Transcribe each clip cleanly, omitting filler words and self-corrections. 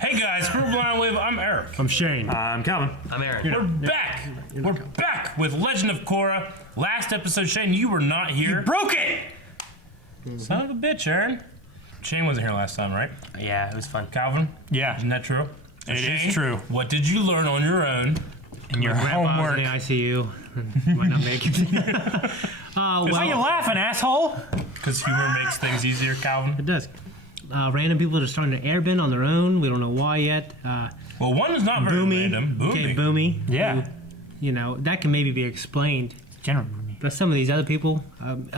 Hey guys, Crew Blind Wave, I'm Eric. I'm Shane. I'm Calvin. I'm Aaron. We're back. We're back with Legend of Korra. Last episode, Shane, you were not here. You broke it! Son of a bitch, Aaron. Shane wasn't here last time, right? Yeah, it was fun. Calvin? Yeah. Isn't that true? So It is Shane, true. What did you learn on your own? In your Grandpa's homework. in the ICU. Might not make it. Why you laughing, asshole? Because humor makes things easier, Calvin. It does. Random people that are starting to airbend on their own. We don't know why yet. Well, one is not very Boomy. random. Boomy. Okay, Boomy. Yeah. Who, you know, that can maybe be explained. General. But some of these other people,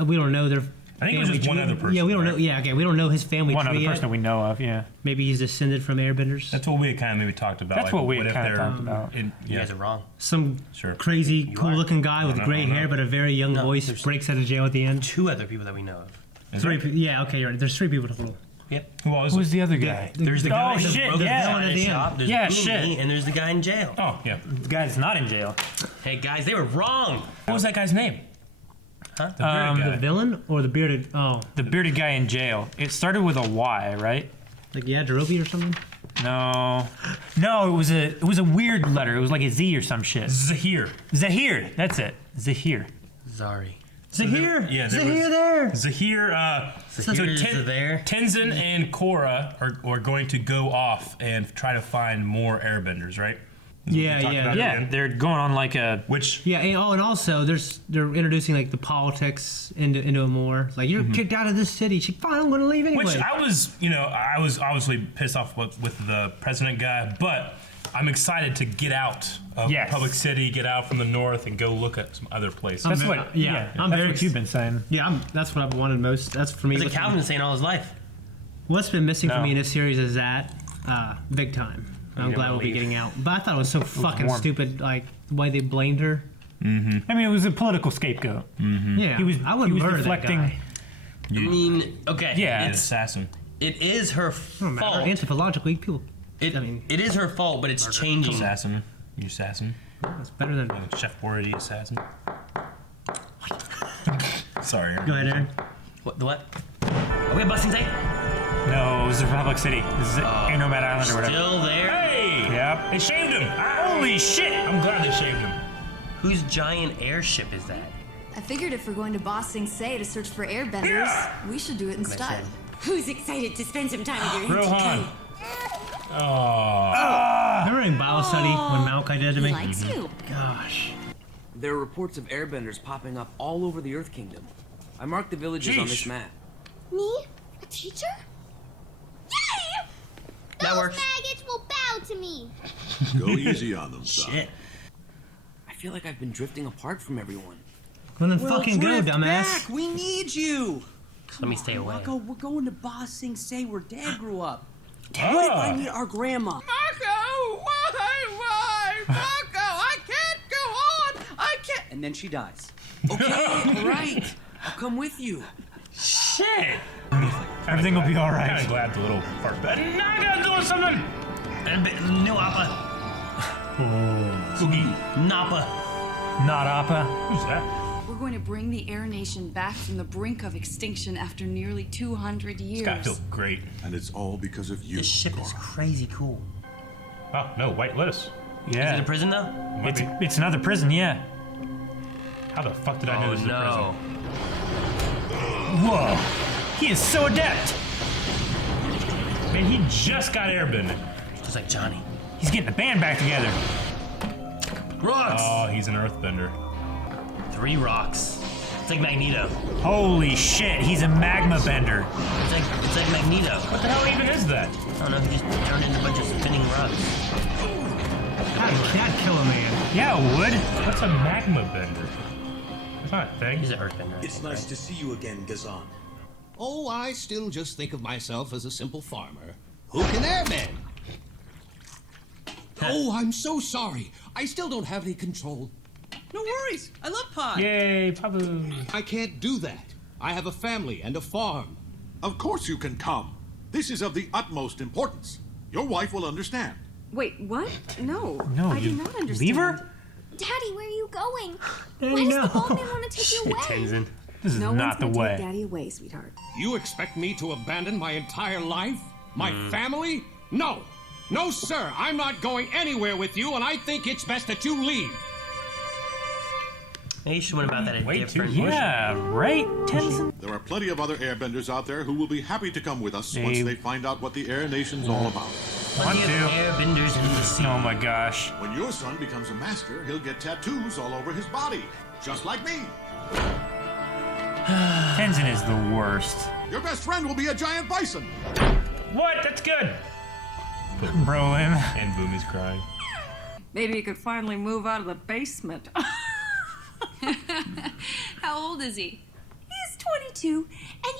we don't know their I think it was family just one tree. other person. Yeah, we don't know. right? Yeah, okay, we don't know his family One tree other yet. person that we know of, yeah. Maybe he's descended from airbenders. That's what we had kind of maybe talked about. That's what we had if kinda they're talked about. You yeah. guys are wrong. Some Sure. crazy, cool-looking guy with no, gray no. hair but a very young No, voice there's- breaks out of jail at the end. Two other people that we know of. Is Three. there? Yeah, okay, you're right. There's three people total. Yep. Who was Who's it? the other guy? There's the guy Oh, that shit, broke the yeah. villain at the Yeah. shop. There's Yeah, Boomy, shit. And there's the guy in jail. Oh, yeah. The guy that's not in jail. Hey guys, they were wrong. What was that guy's name? Huh? The bearded guy. The villain or the bearded? Oh, The bearded guy in jail. It started with a Y, right? like Yajirobe or something? No. No, it was a weird letter. It was like a Z or some shit. Zahir. Zahir. That's it. Zahir. Zari. Zahir! Yeah, there Zahir was- there! Zahir, Zahir is there. Tenzin and Korra are going to go off and try to find more airbenders, right? Yeah, talked yeah. about Yeah, again. they're going on like a... Which, Yeah, and also they're introducing like the politics into it more. Like you're kicked out of this city. She's fine. I'm going to leave anyway. which I was obviously pissed off with the president guy, but I'm excited to get out of Yes. Public City, get out from the north, and go look at some other places. That's very- what... yeah, Yeah, I'm that's very what you've been saying. Yeah, that's what I've wanted most. That's for me. It's like Calvin's saying all his life. What's been missing for No. me in this series is that big time. I'm didn't glad we'll be leave. getting out. But I thought it was so fucking warm. stupid, like the way they blamed her. I mean, it was a political scapegoat. Yeah, He was- I wouldn't he was murder deflecting- that guy. I mean, okay. Yeah. An It's, assassin. it is her Don't matter. fault. Anthropologically, people. It, I mean, it is her fault, but it's changing. Assassin. You assassin. it's better than. Chef Boyardee assassin. Sorry. Go ahead, Aaron. What? The what? Are we at Busting State? No, it was Republic City. This is Nomad Island or whatever. Still there? Hey! Yep. They shaved him! Holy shit! I'm glad they shaved him. Whose giant airship is that? I figured if we're going to Ba Sing Se to search for airbenders, we should do it in style. Who's excited to spend some time with your Rohan. Oh. Remember in Bible study when Malachi did to He me? likes you. Gosh. There are reports of airbenders popping up all over the Earth Kingdom. I marked the villages on this Sheesh. map. Me? A teacher? Yay! That Those works. maggots will bow to me. Go easy on them, son. Shit. I feel like I've been drifting apart from everyone. Well, then fucking go, drift dumbass. back. We need you. Let me stay away. Marco, we're going to Ba Sing Se where Dad grew up. Ah. What if I meet our grandma? Marco, why? Marco, I can't go on. I can't. And then she dies. Okay, all right. I'll come with you. Shit! Everything will be all Kind of right. glad the little fart. But now I gotta do something. No Appa. Boogie. Nappa. Not Appa. Who's that? We're going to bring the Air Nation back from the brink of extinction after nearly 200 This years. guy feels great. And it's all because of you, This ship is Korra. crazy cool. Oh no, white lettuce. Is it Yeah. a prison though? Might be. It's another prison, yeah. How the fuck did I know Oh this is a no. Whoa. He is so adept. prison? Man, he just got airbended. Just like Johnny. He's getting the band back together. Rocks. Oh, he's an earthbender. 3 rocks. It's like Magneto. Holy shit, he's a magma bender. It's like Magneto. What the hell even is that? I don't know. He just turned into a bunch of spinning rocks. That'd kill a man. Yeah, it would. What's a magma bender? It's not a thing. He's an earthbender. I It's think, nice right? to see you again, Gazan. Oh, I still just think of myself as a simple farmer who can airbend. Oh, I'm so sorry. I still don't have any control. No worries. I love pie. Yay, Pabu. I can't do that. I have a family and a farm. Of course you can come. This is of the utmost importance. Your wife will understand. Wait, what? No. No, I do you not understand. leave her? Daddy, where are you going? Daddy, Why does no. the bowman want to take you away? Tenzin. This is No not the one's gonna way. take Daddy away, sweetheart. You expect me to abandon my entire life? My family? No! No, sir, I'm not going anywhere with you, and I think it's best that you leave. Maybe you should went about that a Way too different Yeah, right, Tenzin? There are plenty of other airbenders out there who will be happy to come with us once They- they find out what the Air Nation's all about. One, Plenty of two. airbenders in the sea. Oh my gosh. When your son becomes a master, he'll get tattoos all over his body, just like me. Tenzin is the worst. Your best friend will be a giant bison. What? That's good. Brolin. And Boomy's crying. Maybe you could finally move out of the basement. How old is he? He's 22, and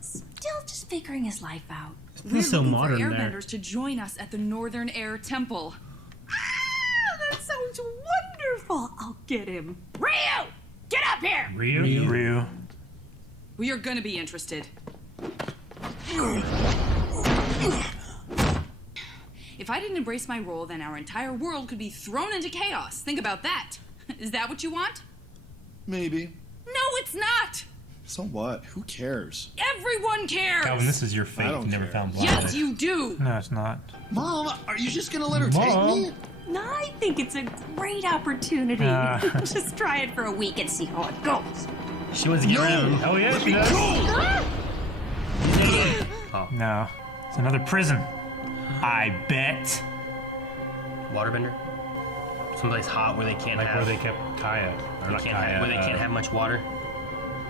still just figuring his life out. We're so looking modern for there. airbenders to join us at the Northern Air Temple. That sounds wonderful. I'll get him. Ryu! Get up here! Ryu. We are gonna be interested. If I didn't embrace my role, then our entire world could be thrown into chaos. Think about that. Is that what you want? Maybe. No, it's not. So what? Who cares? Everyone cares. Calvin, this is your fate. I don't You never care. found blind. Yes, you do. No, it's not. Mom, are you just gonna let her take me? No, I think it's a great opportunity. Just try it for a week and see how it goes. She wants to get rid of him. Oh, yeah, she does. No. It's another prison. I bet. Waterbender? Someplace hot where they can't Like have. where they kept Kaya. Or they not can't Kaya. have, where they can't have much water.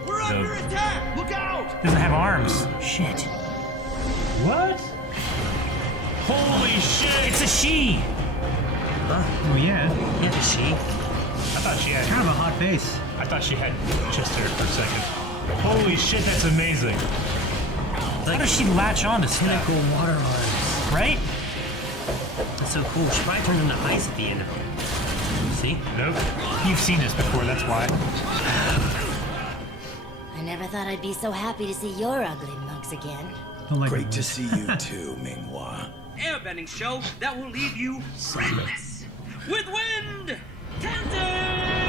We're under attack! Look out! Doesn't have arms. Shit. What? Holy shit! It's a she. Oh yeah. Yeah, she. I thought she had. Kind of a hot face. I thought she had just there for a second. Holy shit, that's amazing. How does she latch on to stuff? Cool water arms. Right? That's so cool. She probably turned into ice at the end of it. See? Nope. You've seen this before, that's why. I never thought I'd be so happy to see your ugly mugs again. Don't like Great it. to see you too, Ming-Hua. Airbending show that will leave you friendless. With wind! Tenzin!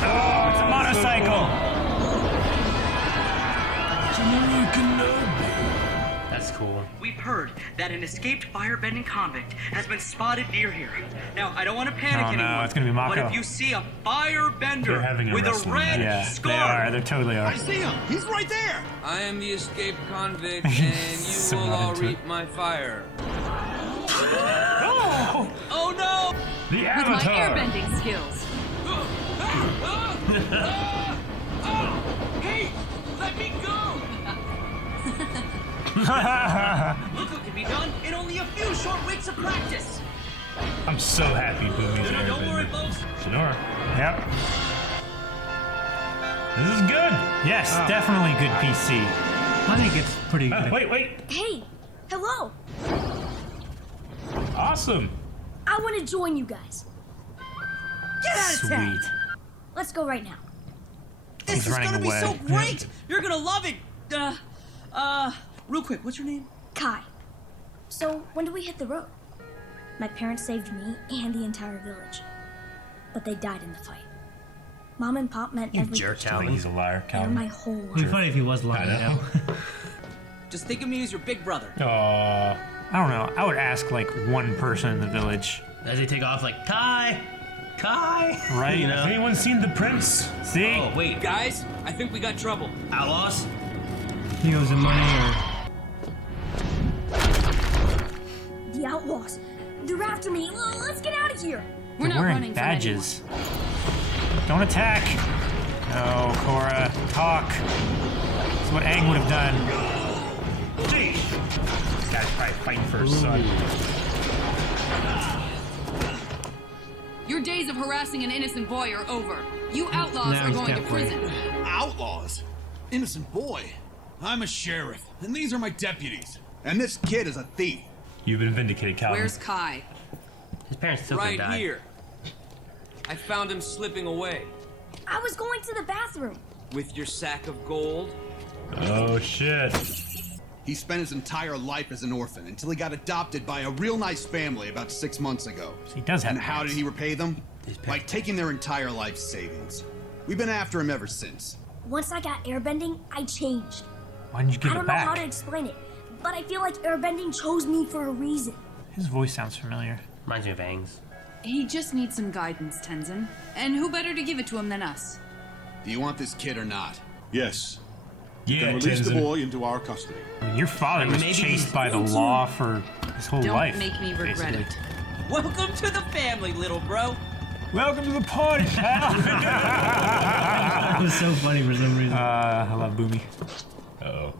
Oh, it's a motorcycle. That's cool. We've heard that an escaped firebending convict has been spotted near here. Now, I don't want to panic Oh, no, anyone, it's gonna be Mako. but if you see a They're firebender having a with a wrestling red Yeah, scarf, they are. They totally are. I see him! He's right there! I am the escaped convict, and you So will not all into it. reap my fire. oh no! The With my Avatar! airbending skills. Hey, let me go! Look what can be done in only a few short weeks of practice. I'm so happy Boomy's No, don't worry, airbender. folks. Sonora. Yep. This is good! Yes, definitely good PC. I think it's pretty good. Wait. Hey, hello. Awesome. I want to join you guys. Get out of town! Sweet. Let's go right now. This He's is running gonna away. be so great! You're gonna love it! Real quick, what's your name? Kai. So, when do we hit the road? My parents saved me and the entire village. But they died in the fight. Mom and Pop meant You everything. jerk, I think Calvin. he's a liar, They're my Calvin. whole It'd be life. funny if he was lying. I know. Just think of me as your big brother. I Aww. don't know. I would ask like one person in the village, As they take off, like, Kai! right? You know? Has anyone seen The Prince? See? Oh, wait. Guys, I think we got trouble. Outlaws? He goes in money or The outlaws. They're after me. Let's get out of here. We're They're not wearing running badges. Don't attack. No, Korra, talk. That's what Aang would have done. Gee! This guy's probably fighting for his son. Your days of harassing an innocent boy are over. You outlaws Now are he's going to definitely- prison. Outlaws? Innocent boy. I'm a sheriff, and these are my deputies. And this kid is a thief. You've been vindicated, Calvin. Where's Kai? His parents still Right died. here. I found him slipping away. I was going to the bathroom. With your sack of gold? Oh, shit. He spent his entire life as an orphan until he got adopted by a real nice family about 6 months ago. So he does have And how parents. did he repay them? His By parents. taking their entire life savings. We've been after him ever since. Once I got airbending, I changed. Why didn't you give I it don't know back? how to explain it, but I feel like airbending chose me for a reason. His voice sounds familiar. Reminds me of Aang's. He just needs some guidance, Tenzin. And who better to give it to him than us? Do you want this kid or not? Yes. You Yeah, can release the Tenzin. boy into our custody. I mean, your father was Maybe chased he's by the law for his whole Don't life. make me regret basically. it. Welcome to the family, little bro. Welcome to the party, pal. That was so funny for some reason. I love Boomy. Uh-oh.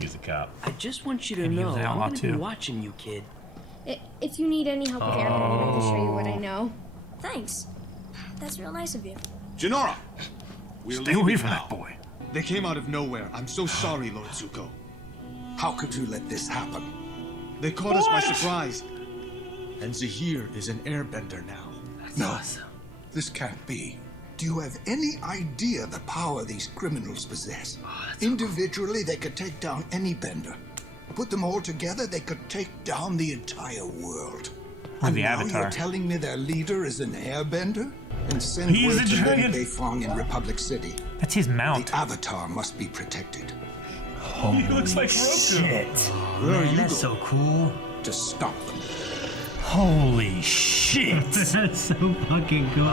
He's a cop. I just want you to And he know was an I'm outlaw, gonna be too. watching you, kid. If you need any help with airbending, I can show you what I know. Thanks. That's real nice of you. Jinora! We'll Stay leave away you from now. that boy. They came out of nowhere. I'm so sorry, Lord Zuko. How could you let this happen? They caught us by surprise. And Zahir is an airbender now. No, this can't be. Do you have any idea the power these criminals possess? Individually, they could take down any bender. Put them all together, they could take down the entire world. Or And the now Avatar. you're telling me their leader is an airbender? And send He's word a to Lady dragon. Beifong in Republic City. That's his mount. The Avatar must be protected. He looks like Roku. Where are you That's so cool. to stop them? Holy shit. That's so fucking cool.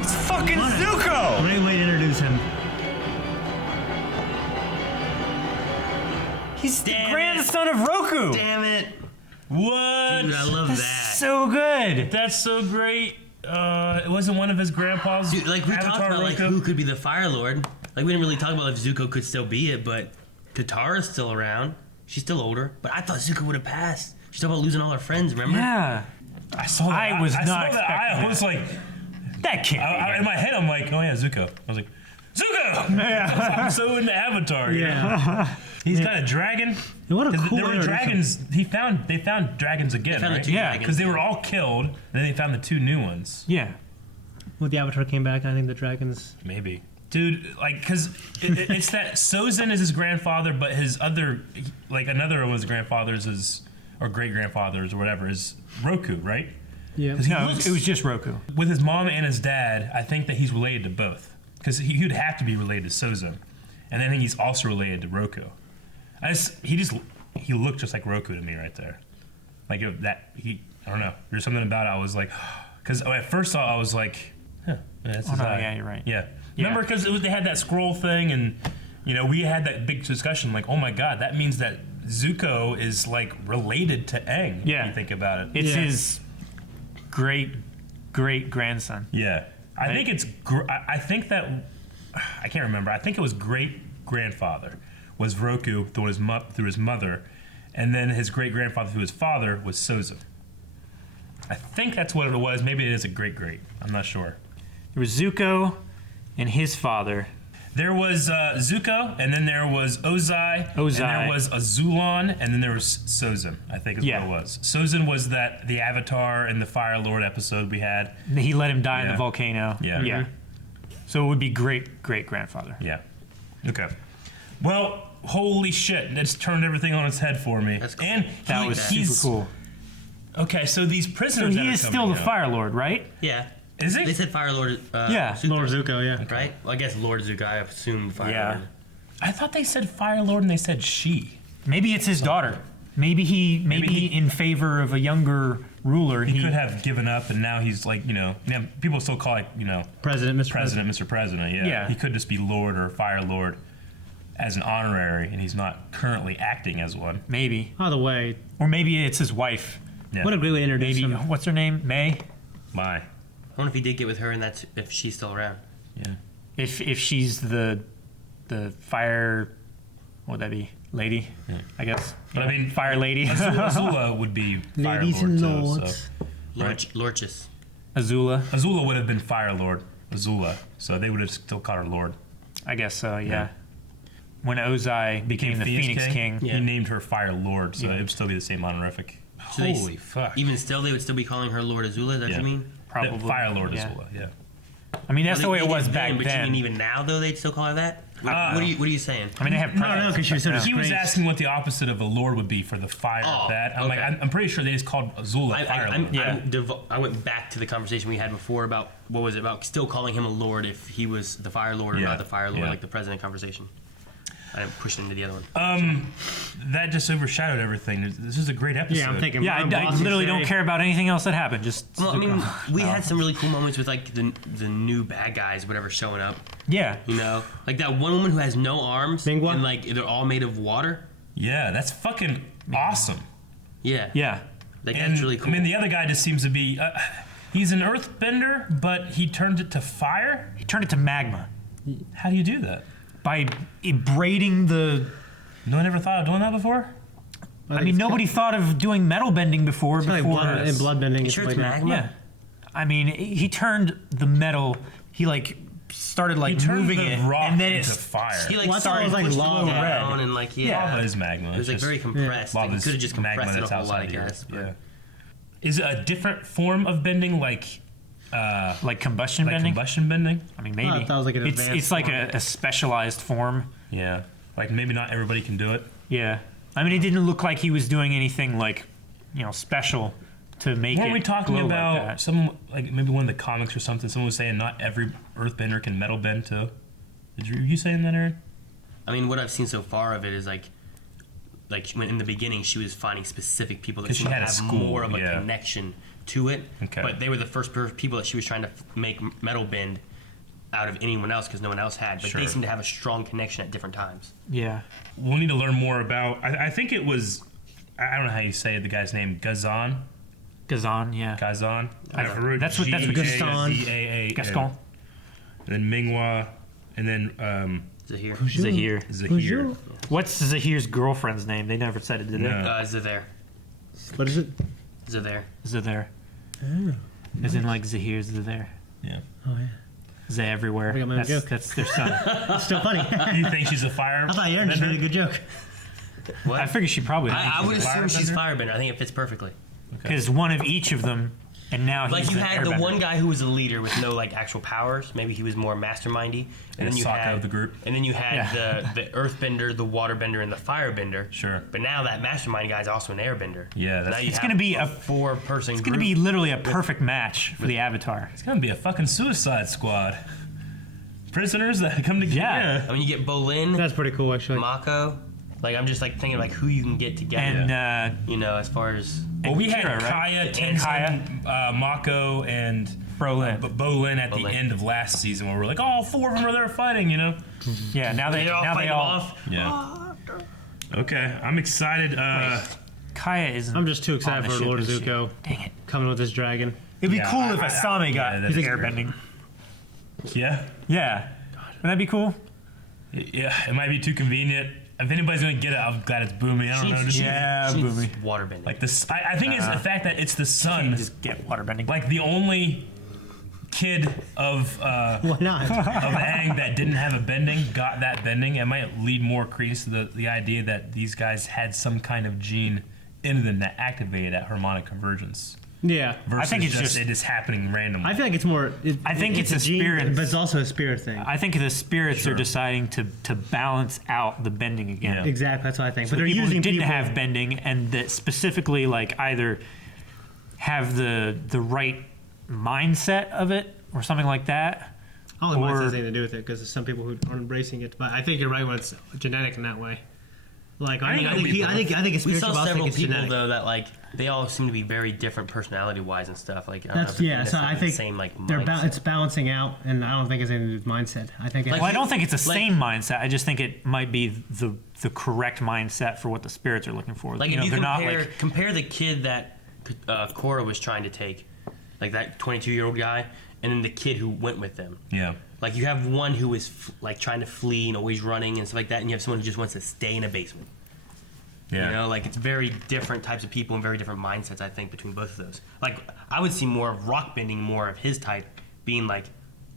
It's fucking Zuko! Great way to introduce him. He's the Damn grandson of Roku. Damn it. What? Dude, I love That's that. so good. That's so great. It wasn't one of his grandpa's. Dude, like we talked Avatar about, like Roku? who could be the Fire Lord. Like we didn't really talk about if Zuko could still be it, but Katara's still around. She's still older, but I thought Zuko would have passed. She's talking about losing all her friends. Remember? Yeah. I saw that. I was I not saw that. I expecting was that. like, That can't be in my head, I'm like, oh yeah, Zuko. I was like, Zuko! I'm so into Avatar. You know? He's got a dragon. What a 'Cause cool there were introduction. dragons. They found dragons again, They found the right? two dragons, because they were all killed, and then they found the two new ones. Yeah. When the Avatar came back, I think the dragons. Maybe. Dude, like, because it's that Sozin is his grandfather, but his other, like, another of his grandfathers is, or great grandfathers or whatever, is Roku, right? Yeah. 'Cause he No, looks- it was just Roku. with his mom and his dad, I think that he's related to both. Because he would have to be related to Sozin. And I think he's also related to Roku. He looked just like Roku to me right there. Like, I don't know. There's something about it I was like, because when I first saw it, I was like, huh, that's his eye. Yeah, you're right. Yeah. Remember, because they had that scroll thing, and, you know, we had that big discussion, like, oh my god, that means that Zuko is, like, related to Aang, Yeah. if you think about it. It's his great grandson. Yeah, I Right? think it's. I think that I can't remember. I think it was great grandfather was Roku through his mother, and then his great grandfather through his father was Sozin. I think that's what it was. Maybe it is a great. I'm not sure. There was Zuko and his father. There was Zuko, and then there was Ozai, and there was Azulon, and then there was Sozin, I think is what it was. Sozin was the Avatar and the Fire Lord episode we had. He let him die in the volcano. Yeah. Yeah. So it would be great grandfather. Yeah. Okay. Well, holy shit! That's turned everything on its head for me. That's cool. And That was super cool. Okay, so these So prisoners. he is still the Fire Lord, right? Yeah. Is he? They said Fire Lord. Yeah. Zuko, Lord Zuko, yeah. Right? Well, I guess Lord Zuko. I assumed Fire Lord. I thought they said Fire Lord and they said she. Maybe it's his daughter. Maybe he in favor of a younger ruler. He could have given up, and now he's like, people still call it, President, Mr. Mr. President. Yeah. Yeah. He could just be Lord or Fire Lord as an honorary, and he's not currently acting as one. Maybe. By the way, Or maybe it's his wife. Yeah. what a great way to introduce Maybe. him. What's her name? May. My. I wonder if he did get with her, and that's if she's still around. Yeah. If she's the fire, what would that be? Lady, I guess. But I mean, fire lady. Azula would be Fire Ladies Lord and too, lords. so. Lorchus. Azula. Azula would have been Fire Lord. Azula. So they would have still called her Lord. I guess so. Yeah. When Ozai became the Phoenix King, he named her Fire Lord, so it would still be the same honorific. So they- Holy fuck. Even still, they would still be calling her Lord Azula. Is that what you mean? Probably. Fire Lord Yeah. Azula, yeah. I mean, that's Well, the way they it was did back But you then. mean even now, though, they'd still call her that? What are you saying? I mean, they have. No, because she was so He was disgraced. asking what the opposite of a Lord would be for the fire of that. I'm like, I'm pretty sure they just called Azula Fire Lord. I went back to the conversation we had before about what was it about still calling him a lord if he was the Fire Lord or not the Fire Lord, like the president conversation. I didn't push it into the other one. That just overshadowed everything. This is a great episode. Yeah, I'm thinking. Yeah, I literally don't care about anything else that happened. Just Well, I mean, we had some really cool moments with like the new bad guys, whatever, showing up. yeah. You know, like that one woman who has no arms Mingwa? and like they're all made of water. Yeah, that's fucking awesome. Yeah, Yeah. like And that's really cool. I mean, the other guy just seems to be. He's an earthbender, but he turned it to fire. He turned it to magma How do you do that? by braiding the. No one ever thought of doing that before? I mean, nobody thought of doing metal bending before. Like blood bending. You and sure stuff it's like that. magma? Yeah. I mean, he turned the metal. He like started like He turned moving the it, rock and then into it's fire. He like Well, I thought it started was like pushing lava. it down and like Lava is magma. It was like It's very just compressed. Like, you lava's could have just compressed magma it a that's whole lot, I outside the guess. earth. But Yeah. Is it a different form of bending, like combustion like bending. combustion bending? I mean, maybe I thought it was like an it's advanced like form. a specialized form. Yeah, like maybe not everybody can do it. Yeah. I mean, it didn't look like he was doing anything like, special to make Weren't it we talking glow about like that. some like maybe one of the comics or something? Someone was saying not every earthbender can metal bend too. Were you saying that, Aaron? I mean, what I've seen so far of it is like when in the beginning she was finding specific people that 'Cause she seemed to had a have school, more of a yeah. connection to it. Okay. But they were the first people that she was trying to make metal bend out of anyone else because no one else had. But Sure. they seem to have a strong connection at different times. Yeah. We'll need to learn more about. I think it was. I don't know how you say the guy's name. Gazan. Gazan, yeah. Gazan. That's what Gaston. Gaston. And then Mingwa, and then Zahir. Zahir. What's Zahir's girlfriend's name? They never said it, did they? Zahir. What is it? Zahir. Zahir. Oh. As in like Zahir's Zahir. Yeah. Oh yeah. Zay everywhere. I got my own joke. That's their son. It's still funny. You think she's a fire? I thought Aaron just made a good joke. What? I figured she probably. I would assume she's firebender. I think it fits perfectly. Because one of each of them, and now Like he's you the had the airbender. one guy who was a leader with no like actual powers. Maybe he was more mastermindy. And then you Sokka had of the group. And then you had the earthbender, the waterbender, and the firebender. Sure. But now that mastermind guy is also an airbender. Yeah, So now you It's have gonna be a four-person. It's going to be literally a perfect match for the Avatar. It's gonna be a fucking Suicide Squad. Prisoners that come together. Yeah. I mean, you get Bolin. That's pretty cool, actually. Mako. Like I'm just like thinking like who you can get together. And as far as Well, we had Kira, right? Kaya, And Tenzin, Mako, and Bolin. Bolin at the end of last season, where we're like, oh, 4 of them are there fighting, Yeah, now they're all fighting off. Yeah. Okay, I'm excited. Kaya isn't. I'm just too excited on the for Lord ship, is she? Zuko. Dang it. Coming with his dragon. It'd be Yeah, cool if Asami got that's his great. airbending. Yeah. Yeah. Wouldn't that be cool? Yeah, it might be too convenient. If anybody's gonna get it, I'm glad it's Boomy. I don't know. Just Boomy. Waterbending. Like this, I think it's the fact that it's the son. Just get waterbending. Like the only kid of Why not? of Aang that didn't have a bending got that bending. It might lead more credence to the idea that these guys had some kind of gene in them that activated that harmonic convergence. Yeah. Versus I think it's just it is happening randomly. I feel like it's more. I think it's a gene, spirit. but it's also a spirit thing. I think the spirits Sure. are deciding to balance out the bending again. Yeah. Exactly, that's what I think. So But they're people using who didn't people. have bending and that specifically like either have the right mindset of it or something like that. I don't think or- it has anything to do with it because there's some people who aren't embracing it. But I think you're right when it's genetic in that way. Like I think it's We spiritual. saw but I several think it's people genetic. though that like they all seem to be very different personality-wise and stuff. Like I don't know That's if it's yeah. So I necessarily think the same like they're mindset. it's balancing out, and I don't think it's anything to do with mindset. I think. Well, I don't think it's the like- same mindset. I just think it might be the correct mindset for what the spirits are looking for. Like you know, if you they're not compare, like compare the kid that Korra was trying to take, like that 22-year-old guy, and then the kid who went with them. Yeah. Like you have one who is like trying to flee and always running and stuff like that, and you have someone who just wants to stay in a basement. Yeah. You know, like it's very different types of people and very different mindsets, I think, between both of those. Like I would see more of rock bending, more of his type, being like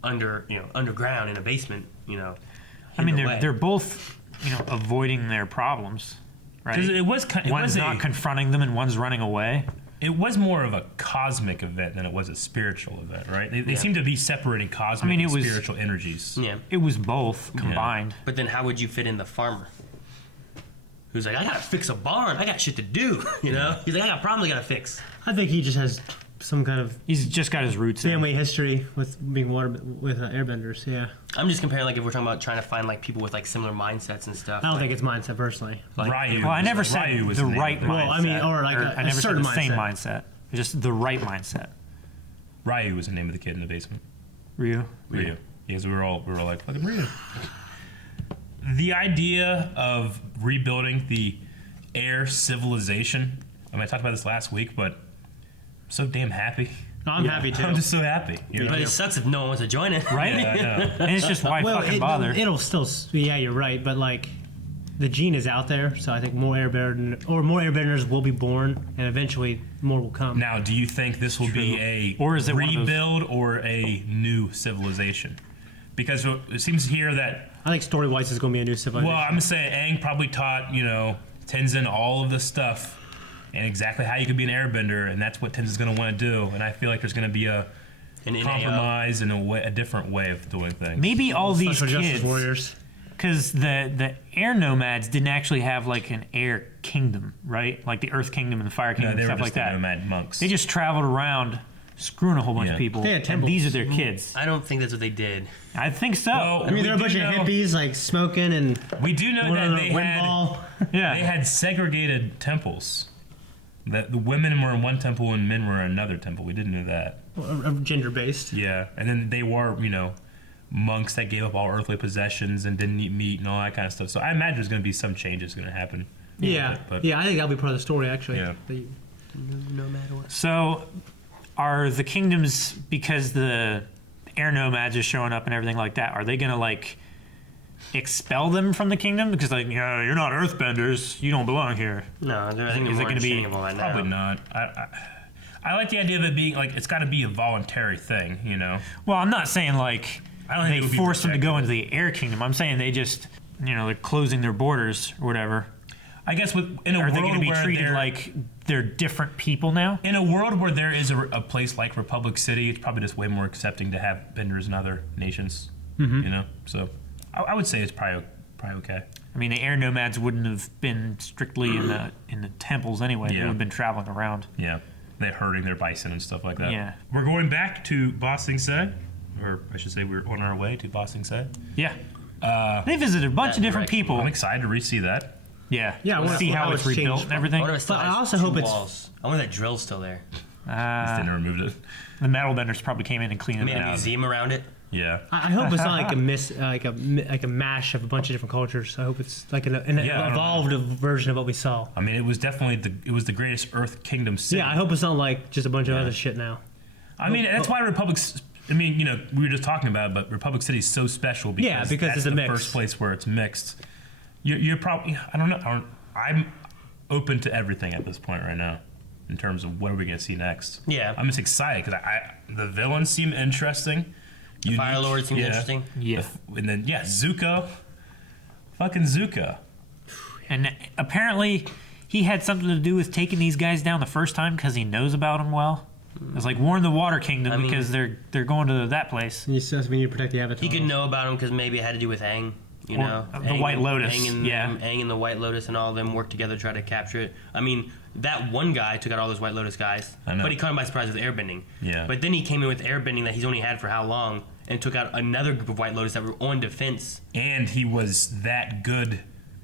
underground in a basement. I mean, hidden away. they're both avoiding their problems, right? 'Cause it was kind. One's not confronting them and one's running away. It was more of a cosmic event than it was a spiritual event, right? They seem to be separating cosmic and spiritual energies. Yeah. It was both combined. But then how would you fit in the farmer? Who's like, I gotta fix a barn. I got shit to do. He's like, I got problems I gotta fix. I think he just has some kind of. He's just got his roots. Family history with being airbenders. Yeah. I'm just comparing like if we're talking about trying to find like people with like similar mindsets and stuff. I don't think it's mindset personally. Like, Ryu. Well, I never said Ryu was the name right of it. mindset. Well, I mean, or like I a never said certain the same mindset. mindset. Just the right mindset. Ryu was the name of the kid in the basement. Ryu. Because we were all like fucking Ryu. The idea of rebuilding the air civilization. I mean, I talked about this last week, but I'm so damn happy. No, I'm happy too. I'm just so happy. You know? But it sucks if no one wants to join it, Right? Yeah, I know. And it's just why fucking bother. It'll still. Yeah, you're right. But like, the gene is out there, so I think more airbenders will be born, and eventually more will come. Now, do you think this will be a Or is it one of those- rebuild or a new civilization? Because it seems here that. I think story-wise is going to be a new civilization. Well, I'm gonna say Aang probably taught Tenzin all of this stuff and exactly how you could be an airbender, and that's what Tenzin's gonna want to do. And I feel like there's gonna be a compromise and a different way of doing things. Maybe all these Special Justice kids, warriors. because the air nomads didn't actually have like an air kingdom, right? Like the Earth Kingdom and the Fire Kingdom they and were stuff just like that. nomad monks. They just traveled around screwing a whole bunch of people. They had and temples. these are their kids. I don't think that's what they did. I think so. Well, I mean, there are a we bunch do of know- hippies like smoking and. We do know one that on a they wind had ball. Yeah. they had segregated temples. That the women were in one temple and men were in another temple. We didn't know that. Gender-based. Yeah, and then they were monks that gave up all earthly possessions and didn't eat meat and all that kind of stuff. So I imagine there's going to be some changes going to happen. Yeah, But yeah, I think that'll be part of the story actually. Yeah. No matter what. So, are the kingdoms, because the air nomads are showing up and everything like that, are they going to like expel them from the kingdom? Because like, you're not earthbenders, you don't belong here. No, I think Is they're it more gonna be- understanding of all that now. probably not. I like the idea of it being like it's got to be a voluntary thing, Well, I'm not saying like I don't think they it would be force them to go protected. into the air kingdom. I'm saying they just, they're closing their borders or whatever. I guess in a Are world they going to be where treated they're- like they're different people now? in a world where there is a place like Republic City, it's probably just way more accepting to have benders in other nations. So I would say it's probably okay. I mean, the air nomads wouldn't have been strictly in the temples anyway. They Yeah. would have been traveling around. Yeah, they're herding their bison and stuff like that. Yeah. We're going back to Ba Sing Se, or I should say we're on our way to Ba Sing Se. Yeah. They visited a bunch of different people. I'm excied to re-see that. Yeah. Yeah, I wonder See if how how it's it's rebuilt changed. and I everything. wonder if it still But I has also two hope it's- walls. I wonder if that drill's still there. Just didn't remove it. The metal benders probably came in and cleaned They it made a out. museum around it. Yeah. I hope it's not like a mash of a bunch of different cultures. I hope it's like an Yeah, I don't evolved version of what we saw. I mean, it was definitely the greatest Earth Kingdom city. Yeah, I hope it's not like just a bunch of other shit now. I mean, that's why Republic's. I mean, we were just talking about it, but Republic City is so special because, Yeah, because that's it's a the mix. first place where it's mixed. You're probably. I don't know. I'm open to everything at this point right now, in terms of what are we going to see next. Yeah. I'm just excited because the villains seem interesting. The Fire unique. Lord seems interesting. Yeah. And then Zuko, fucking Zuko. And apparently, he had something to do with taking these guys down the first time because he knows about them well. It's like warn the Water Kingdom because they're going to that place. And he says we need to protect the Avatar. He could know about him because maybe it had to do with Aang. The Aang White Lotus, Aang and the White Lotus and all of them worked together to try to capture it. I mean, that one guy took out all those White Lotus guys, I know. but he caught him by surprise with airbending. Yeah. But then he came in with airbending that he's only had for how long, and took out another group of White Lotus that were on defense. And he was that good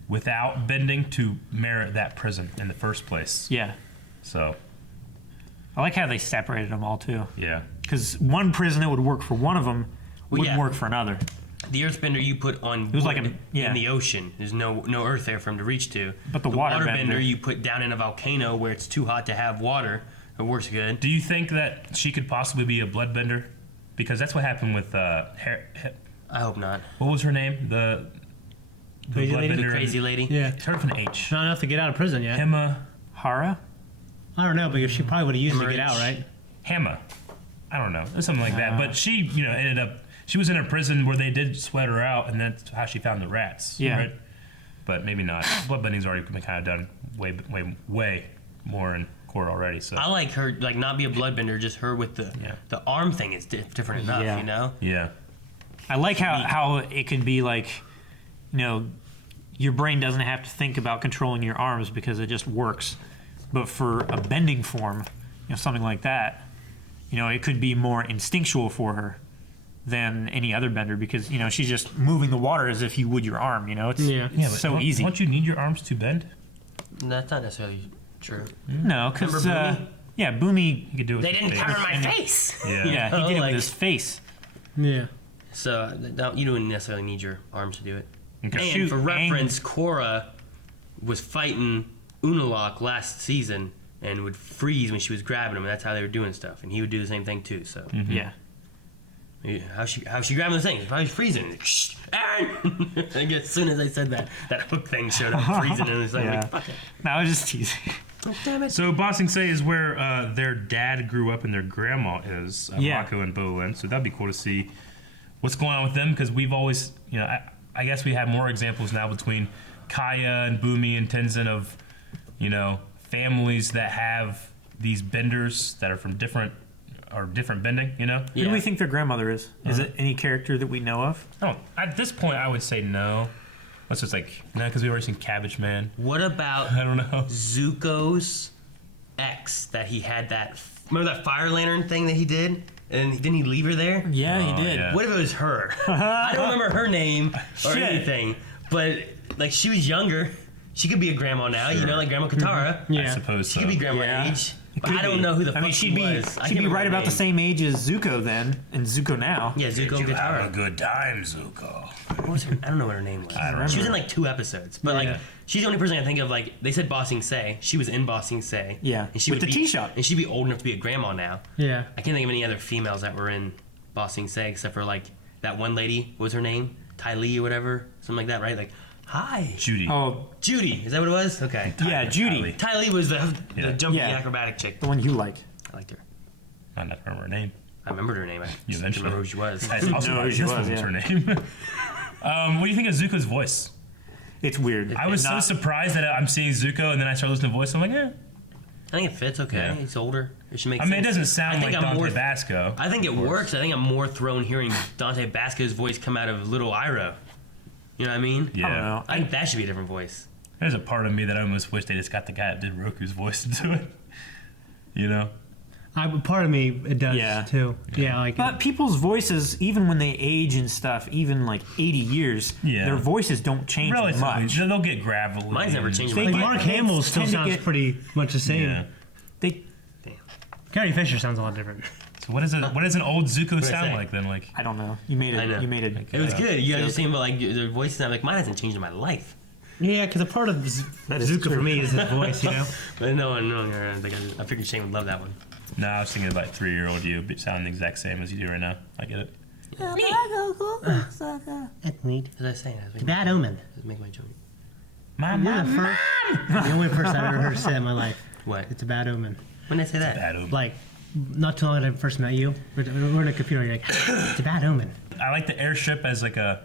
without bending to merit that prison in the first place. Yeah. So, I like how they separated them all, too. yeah. Because one prison that would work for one of them Well, wouldn't yeah. work for another. The earthbender you put on was like wood yeah. in the ocean. There's no earth there for him to reach to. But the waterbender waterbender- you put down in a volcano where it's too hot to have water. It works good. Do you think that she could possibly be a bloodbender? Because that's what happened with I hope not. what was her name? The Crazy lady? The bloodbender. crazy lady. Yeah, Start with an H. not enough to get out of prison yet. Hema. Hara? I don't know, because she probably would have used it to get out, right? Hema. I don't know. Something like that. But she, ended up. She was in a prison where they did sweat her out, and that's how she found the rats. Yeah. Right? But maybe not. Bloodbending's already been kind of done way more in court already. So. I like her, like not be a bloodbender, just her with the arm thing is different enough, Yeah. you know? Yeah. I like how it can be like, your brain doesn't have to think about controlling your arms because it just works. But for a bending form, something like that, it could be more instinctual for her than any other bender because, she's just moving the water as if you would your arm, It's but so easy. Don't you need your arms to bend? That's not necessarily true. No, because Boomy, you could do it. They didn't cover my face. Yeah, he did it with his face. Yeah. So you don't necessarily need your arms to do it. Okay. And for reference, Korra was fighting Unalaq last season and would freeze when she was grabbing him, and that's how they were doing stuff. And he would do the same thing too. So Yeah. how's she grabbing the thing? Probably freezing. Aaron! I guess as soon as I said that hook thing showed up freezing and it's like, Yeah. fuck it. No, I was just teasing. Oh, damn it. So Ba Sing Se is where their dad grew up and their grandma is, Mako and Bolin. So that'd be cool to see what's going on with them because we've always, I guess we have more examples now between Kaya and Boomy and Tenzin of, families that have these benders that are from different bending, Who do we think their grandmother is? Is it any character that we know of? Oh, at this point, I would say no. Let's just no, because we've already seen Cabbage Man. What about I don't know. Zuko's ex that he had remember that fire lantern thing that he did? And didn't he leave her there? Yeah, he did. Yeah. What if it was her? I don't remember her name or Shit. anything, but she was younger. She could be a grandma now, like Grandma Katara. I suppose She so. could be grandma age. But I don't know who the fuck she'd be was. she'd be right about the same age as Zuko then, and Zuko now. Yeah, Zuko and Katara. Have a good time, Zuko. What was her? I don't know what her name was. I don't She was in remember. 2 episodes, but she's the only person I think of. They said Ba Sing Se. She was in Ba Sing Se. Yeah, and she with would the be, tee shot. and she'd be old enough to be a grandma now. Yeah. I can't think of any other females that were in Ba Sing Se except for that one lady. What was her name? Ty Lee or whatever, something like that, right? Hi, Judy. Oh, Judy. Is that what it was? Okay. yeah, Judy, Ty Lee was the jumpy Yeah. acrobatic chick. the one you like. I liked her. I don't remember her name. I remembered her name. I You just didn't eventually. remember who she was. I also know know who she this was, one was yeah. her name. What do you think of Zuko's voice? It's weird. I was so surprised that I'm seeing Zuko and then I started listening to the voice. I'm like, I think it fits okay. Yeah. He's older. It should make I sense. mean, it doesn't sound like Dante more, Basco. I think it works. I think I'm more thrown hearing Dante Basco's voice come out of Little Iroh. You know what I mean? Yeah. I don't know. I think that should be a different voice. There's a part of me that I almost wish they just got the guy that did Roku's voice to do it. Part of me, it does Yeah. too. Yeah, But people's voices, even when they age and stuff, even 80 years, Yeah. their voices don't change Relatively, much. they'll get gravelly. Mine's never changed. They my get- life. Mark Hamill still tend to sounds get- pretty much the same. Yeah. They, Carrie Fisher sounds a lot different. So what does an old Zuko I sound say? like then? I don't know. You made it. I know. You made it. It was good. You guys were saying about their voices. And I'm mine hasn't changed in my life. Yeah, because a part of That is Zuko true. for me is his voice, But no, I figured Shane would love that one. No, I was thinking about 3-year-old you sounding the exact same as you do right now. I get it. That's neat. As I was saying, Bad omen. make my joke. Mom, You're the only person I've ever heard say in my life. What? It's a bad omen. When did I say that? Bad omen. Like, not too long after I first met you, we're in a computer, you're like, it's a bad omen. I like the airship as like a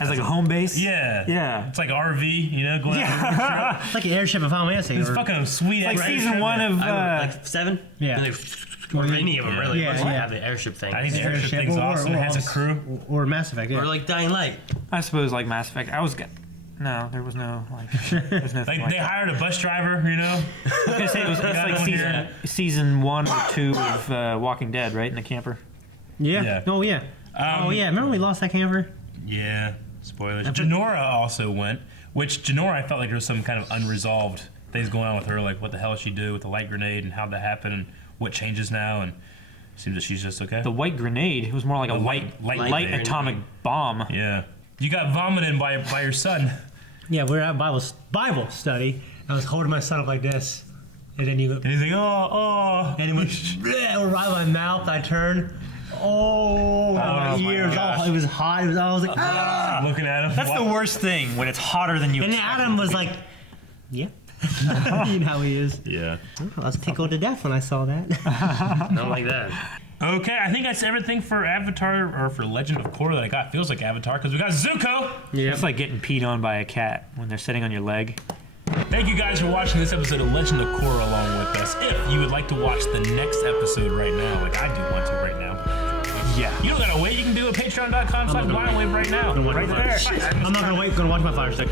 home base. Yeah. Yeah. It's like an RV, going out It's like an airship of Final Fantasy. It's fucking sweet. Like ass season airship. 1 of. Like 7? Yeah. Or any of them, really. Yeah, Once yeah. you have the airship thing. I think the airship thing's awesome. It has a crew. Or Mass Effect, yeah. Or like Dying Light. I suppose like Mass Effect. No, there was no There's nothing Like they hired a bus driver, I was gonna say it's Got like on season 1 or 2 of Walking Dead, right? In the camper. Yeah. Yeah. Oh, yeah. Remember when we lost that camper? Yeah. Spoilers. Janora also went, which Janora I felt like there was some kind of unresolved things going on with her, like what the hell did she do with the light grenade and how'd that happen and what changes now, and it seems that she's just okay. The white grenade. It was more like a light grenade. atomic bomb. Yeah. You got vomited by your son. Yeah, we were at Bible study. I was holding my son up like this. And then you go, And he's like, oh. and it went bleh, right in my mouth. I turned. Oh, my ears. It was hot. I was like, ah. Looking at him. That's the worst thing when it's hotter than you. And then Adam was like, yeah. You know how he is. Yeah. I was tickled to death when I saw that. Not like that. Okay, I think that's everything for Avatar, or for Legend of Korra that I got. Feels like Avatar, because we got Zuko! Yeah. It's like getting peed on by a cat when they're sitting on your leg. Thank you guys for watching this episode of Legend of Korra along with us. If you would like to watch the next episode right now, like I do want to right now, Yeah. you don't gotta wait. You can do it at patreon.com/blindwave right now. Right there. I'm not gonna wait. Gonna watch my Fire Stick.